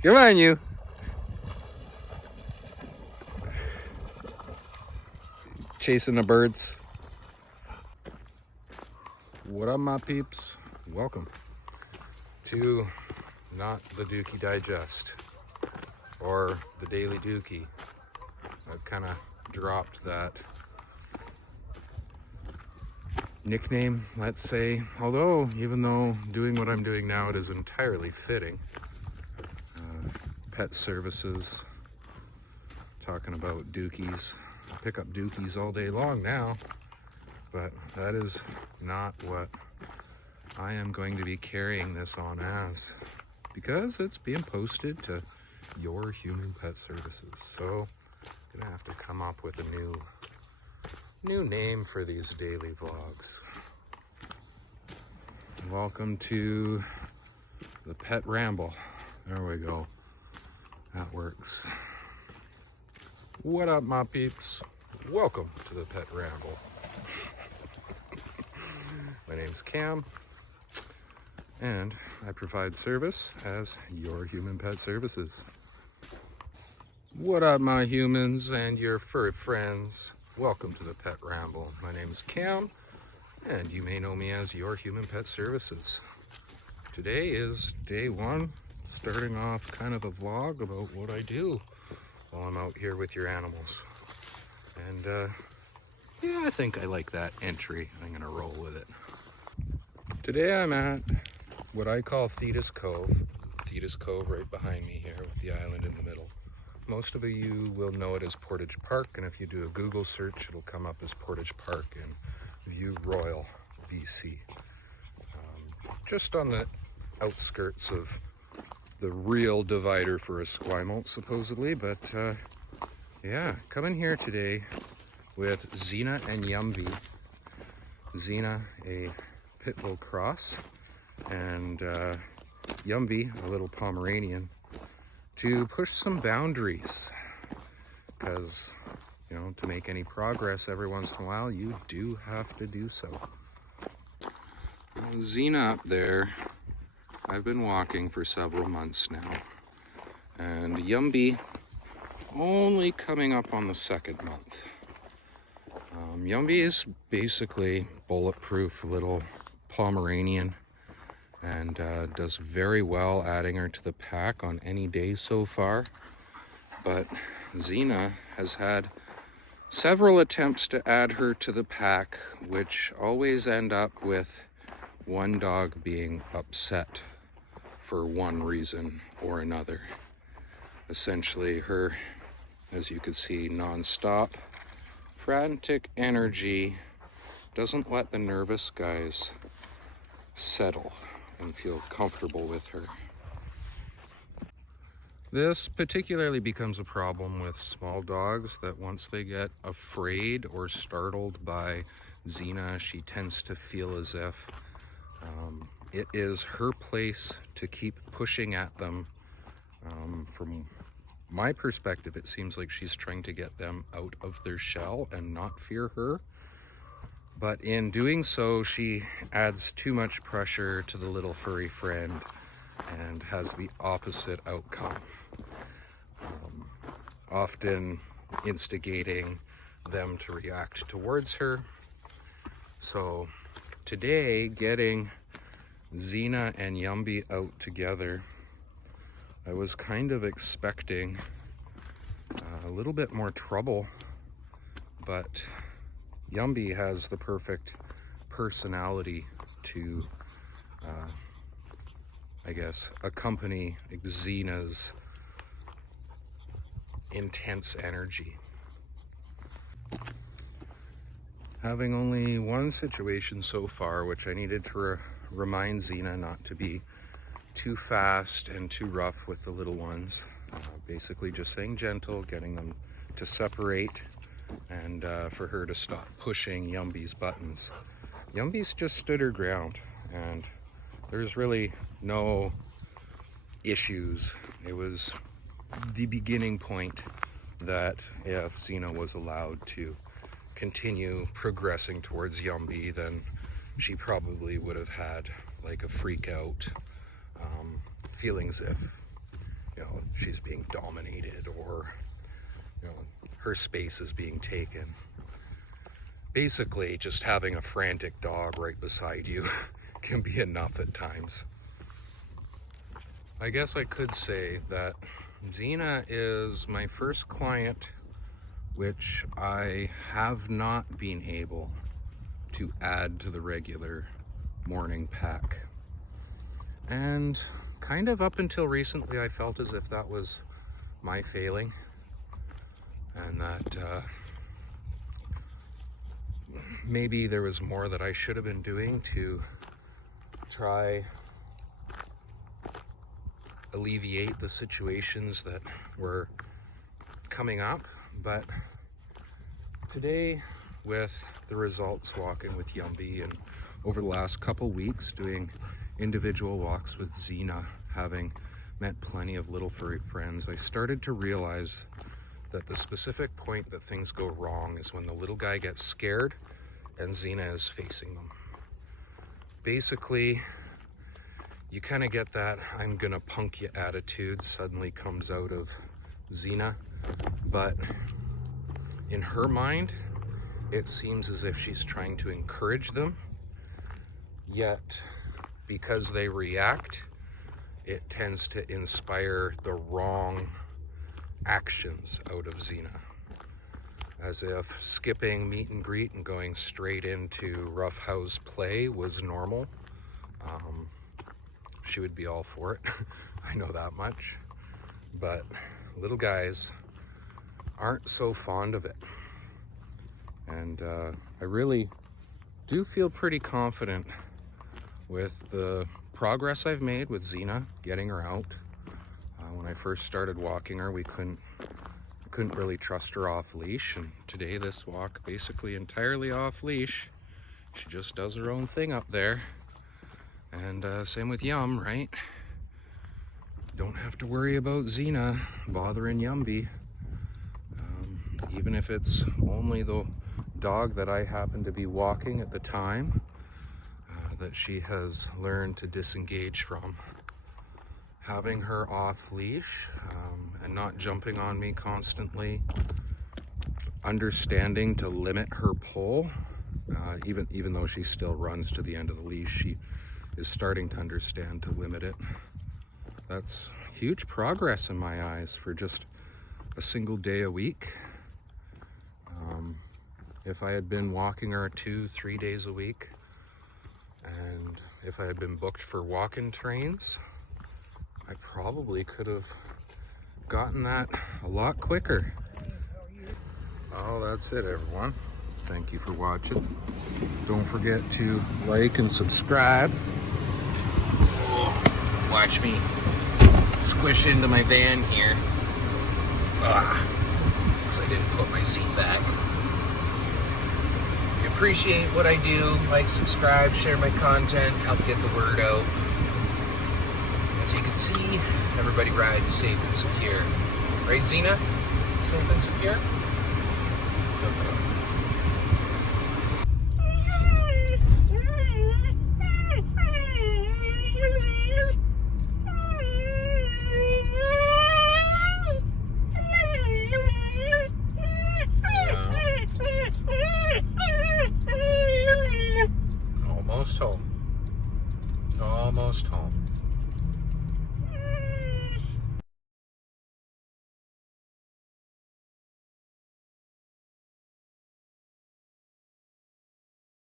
Come on, you. Chasing the birds. What up, my peeps? Welcome to not the Dookie Digest or the Daily Dookie. I've kind of dropped that nickname, let's say, although even though doing what I'm doing now, it is entirely fitting. Pet services, talking about dookies. I pick up dookies all day long now, but that is not what I am going to be carrying this on as, because it's being posted to Your Human Pet Services. So I'm gonna have to come up with a new name for these daily vlogs. Welcome to the Pet Ramble. There we go. That works. What up, my peeps? Welcome to the Pet Ramble. My name's Cam, and I provide service as Your Human Pet Services. What up, my humans and your furry friends? Welcome to the Pet Ramble. My name is Cam, and you may know me as Your Human Pet Services. Today is day one, starting off kind of a vlog about what I do while I'm out here with your animals. And yeah, I think I like that entry. I'm gonna roll with it. Today I'm at what I call Thetis Cove. Thetis Cove right behind me here with the island in the middle. Most of you will know it as Portage Park, and if you do a Google search, it'll come up as Portage Park in View Royal, BC. Just on the outskirts of the real divider for Esquimalt, supposedly, but yeah, coming here today with Xena and Yumby. Xena, a pit bull cross, and Yumby, a little Pomeranian, to push some boundaries, because, you know, to make any progress every once in a while, you do have to do so. Xena up there, I've been walking for several months now, and Yumby only coming up on the second month. Yumby is basically bulletproof little Pomeranian, and does very well adding her to the pack on any day so far. But Xena has had several attempts to add her to the pack, which always end up with one dog being upset for one reason or another. Essentially, her, as you can see, non-stop frantic energy doesn't let the nervous guys settle and feel comfortable with her. This particularly becomes a problem with small dogs, that once they get afraid or startled by Xena, she tends to feel as if it is her place to keep pushing at them. From my perspective, it seems like she's trying to get them out of their shell and not fear her. But in doing so, she adds too much pressure to the little furry friend and has the opposite outcome. Often instigating them to react towards her. So today, getting Xena and Yumby out together, I was kind of expecting a little bit more trouble, but Yumby has the perfect personality to, I guess, accompany Xena's intense energy. Having only one situation so far, which I needed to remind Xena not to be too fast and too rough with the little ones. Basically just saying gentle, getting them to separate, and for her to stop pushing Yumby's buttons. Yumby's just stood her ground, and there's really no issues. It was the beginning point that if Xena was allowed to continue progressing towards Yumby, then she probably would have had like a freak out, feeling as if she's being dominated, or her space is being taken. Basically, just having a frantic dog right beside you can be enough at times. I guess I could say that Xena is my first client which I have not been able to add to the regular morning pack. And kind of up until recently, I felt as if that was my failing, and that maybe there was more that I should have been doing to try alleviate the situations that were coming up. But today, with the results walking with Yumby, and over the last couple weeks doing individual walks with Xena, having met plenty of little furry friends, I started to realize that the specific point that things go wrong is when the little guy gets scared and Xena is facing them. Basically, you kind of get that I'm gonna punk you attitude suddenly comes out of Xena, but in her mind, it seems as if she's trying to encourage them, yet because they react, it tends to inspire the wrong actions out of Xena. As if skipping meet and greet and going straight into roughhouse play was normal. She would be all for it. I know that much. But little guys aren't so fond of it. And I really do feel pretty confident with the progress I've made with Xena, getting her out. When I first started walking her, I couldn't really trust her off leash, and today this walk basically entirely off leash. She just does her own thing up there. And same with Yum, right? Don't have to worry about Xena bothering Yumby. Even if it's only the dog that I happen to be walking at the time, that she has learned to disengage from. Having her off leash and not jumping on me constantly, understanding to limit her pull, even though she still runs to the end of the leash, she is starting to understand to limit it. That's huge progress in my eyes for just a single day a week. If I had been walking her 2-3 days a week, and if I had been booked for walk-in trains, I probably could have gotten that a lot quicker. Oh, that's it, everyone. Thank you for watching. Don't forget to like and subscribe. Watch me squish into my van here. Because I didn't put my seat back. If you appreciate what I do, like, subscribe, share my content, help get the word out. As you can see, everybody rides safe and secure. Right, Xena? Safe and secure? Almost home. Almost home.